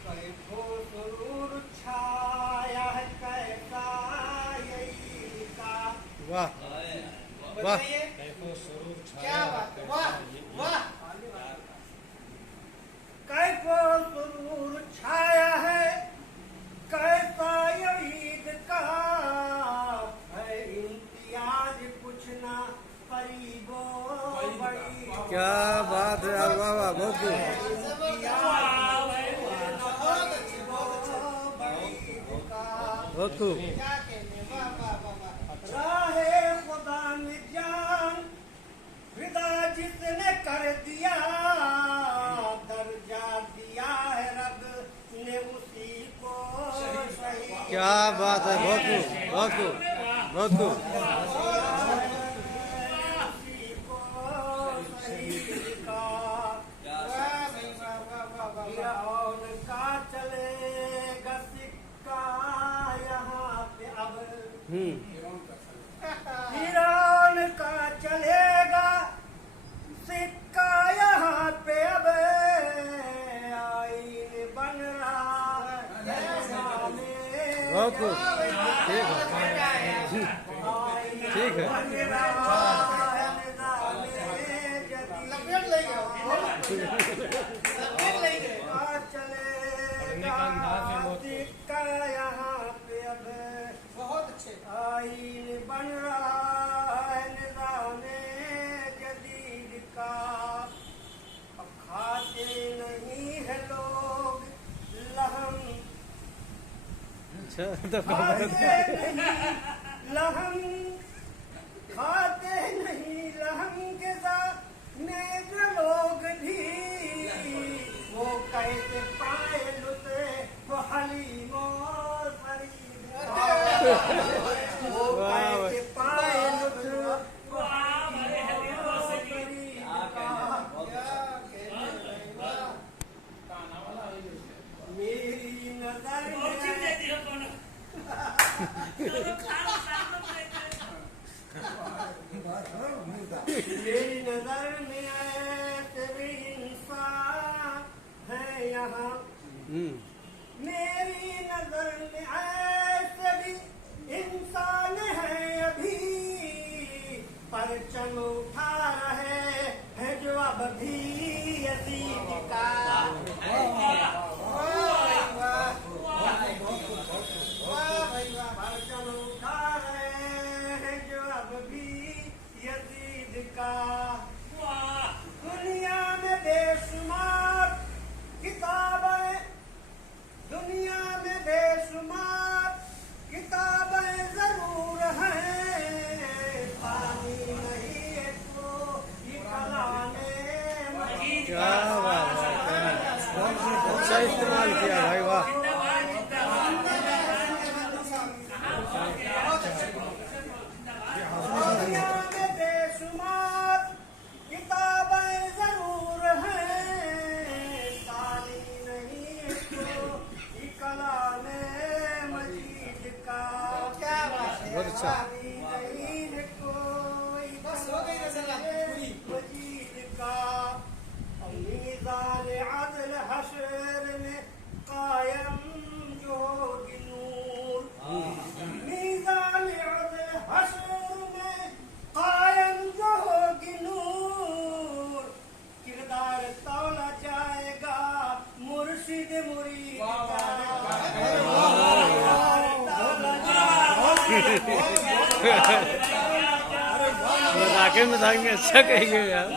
कैफो सुरूर छाया है कैसा यही का। वाह वाह कैफो सुरूर क्या छाया बात है, कैसा वाह ये वाह। कैफो सुरूर छाया है कैसा ईद का है इम्तियाज कुछ ना करीबो बड़ी। क्या बात है यार, वाह वाह, बहुत खूब। बहुत खूब। क्या कहने, वाह वाह वाह वाह। राहे खुदा में जान फिदा जिसने कर दिया दर्जा दिया है रब ने उसी को शहीद। क्या बात है, बहुत खूब बहुत खूब बहुत खूब। उसी को शहीद का। फिरौन का चलेगा सिक्का यहाँ पे अब। फिरौन का चलेगा सिक्का यहाँ पे अब। आईन बन रहा है सामने। बहुत खूब। ठीक है ठीक है। बन रहा है निज़ामे जदीद। लपेट ले गया। चलेगा सिक्का यहाँ पे अब। बहुत अच्छे। आईन बन रहा है निज़ामे जदीद का। अब खाते नहीं है लोग लहम। अच्छा तो खाते नहीं लहम। खाते नहीं लहम के साथ में जो लोग भी वो कैसे पाए लुटे वो हलीमो फरीद का। वो कैसे पाए लुटे वो हलीमो फरीद का। मेरी नजर में मेरी नजर में ऐसे भी इंसान है यहाँ। मेरी नजर में ऐसे भी इंसान है अभी परचम उठा रहे हैं जो अब भी यजीद का। परचम उठा रहे हैं जो अब भी यजीद का। दुनिया में बेशुमार किताबें दुनिया में बेशुमार किताबें जरूर हैं पानी नहीं है तो ये कलामे मजीद। क्या बात है, अच्छा इस्तेमाल किया भाई, वाह। दुनिया में बेशुमार किताबें जरूर हैं पानी नहीं है तो ये कलामे मजीद का। क्या बात है, बहुत अच्छा। पानी नहीं है कोई मजीद का। और मीज़ान अदल हश्र में कायम जो होगी नूर। मीज़ान अदल हश्र में कायम जो होगी नूर। किरदार तौला जाएगा मुर्शिद मुरीद का। मजाक में अच्छा कहेंगे यार।